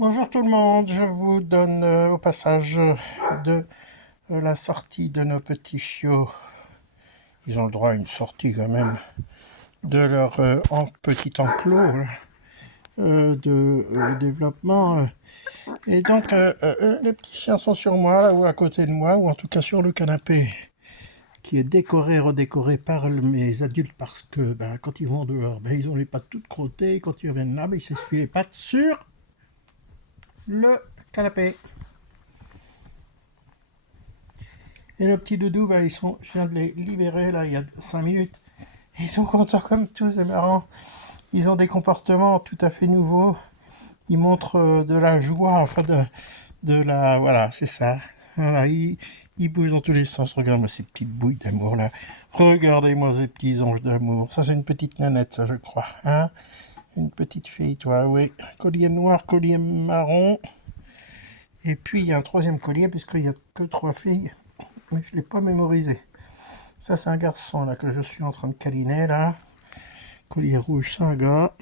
Bonjour tout le monde, je vous donne au passage de la sortie de nos petits chiots. Ils ont le droit à une sortie quand même de leur petit enclos de développement. Et donc les petits chiens sont sur moi, là, ou à côté de moi, ou en tout cas sur le canapé, qui est décoré, redécoré par mes adultes parce que quand ils vont dehors, ils ont les pattes toutes crottées. Quand ils reviennent là, ils s'essuient les pattes sur le canapé. Et le petit doudou, je viens de les libérer là il y a 5 minutes. Ils sont contents comme tout, c'est marrant. Ils ont des comportements tout à fait nouveaux. Ils montrent de la joie, enfin de la... Voilà, c'est ça. Voilà, ils bougent dans tous les sens. Regarde-moi ces petites bouilles d'amour là. Regardez-moi ces petits anges d'amour. Ça, c'est une petite nanette, ça, je crois. Hein, une petite fille, toi, oui. Collier noir, collier marron. Et puis, il y a un troisième collier, puisqu'il n'y a que 3 filles. Mais je ne l'ai pas mémorisé. Ça, c'est un garçon là que je suis en train de câliner là. Collier rouge, c'est un gars.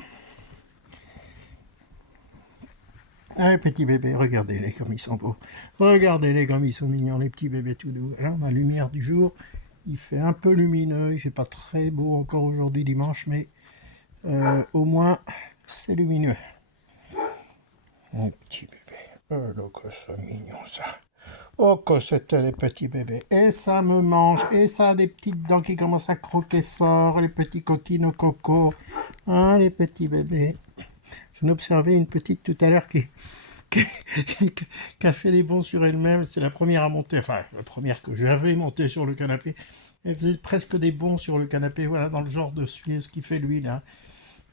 Ah, les petits bébés, regardez-les comme ils sont beaux. Regardez-les comme ils sont mignons, les petits bébés tout doux. Là, on a la lumière du jour. Il fait un peu lumineux. Il fait pas très beau encore aujourd'hui dimanche, mais au moins, c'est lumineux. Les petits bébés. Oh là, que c'est mignon ça. Oh, que c'était les petits bébés. Et ça me mange. Et ça a des petites dents qui commencent à croquer fort. Les petits coquines au coco. Ah, les petits bébés. J'en ai observé une petite tout à l'heure qui, qui a fait des bonds sur elle-même. C'est la première à monter. Enfin, la première que j'avais montée sur le canapé. Elle faisait presque des bonds sur le canapé. Voilà, dans le genre de ce qu'il fait lui là.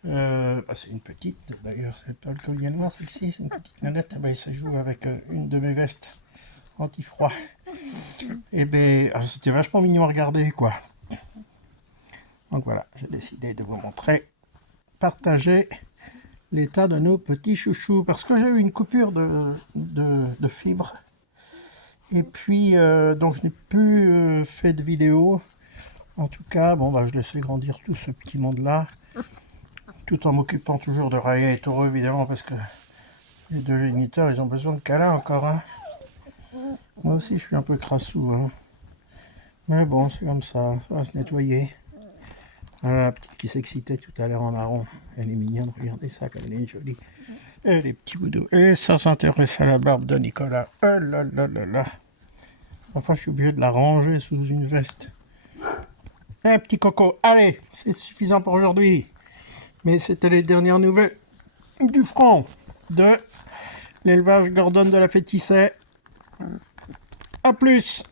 C'est une petite, d'ailleurs, c'est pas le collier noir celle-ci, c'est une petite nanette. Ça joue avec une de mes vestes anti-froid. Et c'était vachement mignon à regarder, quoi. Donc voilà, j'ai décidé de vous montrer, partager l'état de nos petits chouchous, parce que j'ai eu une coupure de fibres. Et puis, donc je n'ai plus fait de vidéo. En tout cas, je laissais grandir tout ce petit monde-là, tout en m'occupant toujours de Raya et Taureau, évidemment, parce que les deux géniteurs, ils ont besoin de câlins encore. Hein. Moi aussi, je suis un peu crassou. Hein. Mais bon, c'est comme ça va se nettoyer. Voilà la petite qui s'excitait tout à l'heure en marron. Elle est mignonne, regardez ça, comme elle est jolie. Et les petits boudous. Et ça s'intéresse à la barbe de Nicolas. Oh là là là là. Enfin, je suis obligé de la ranger sous une veste. Un petit coco, allez, c'est suffisant pour aujourd'hui. Mais c'était les dernières nouvelles du front de l'élevage Gordon de la Fétisset. A plus.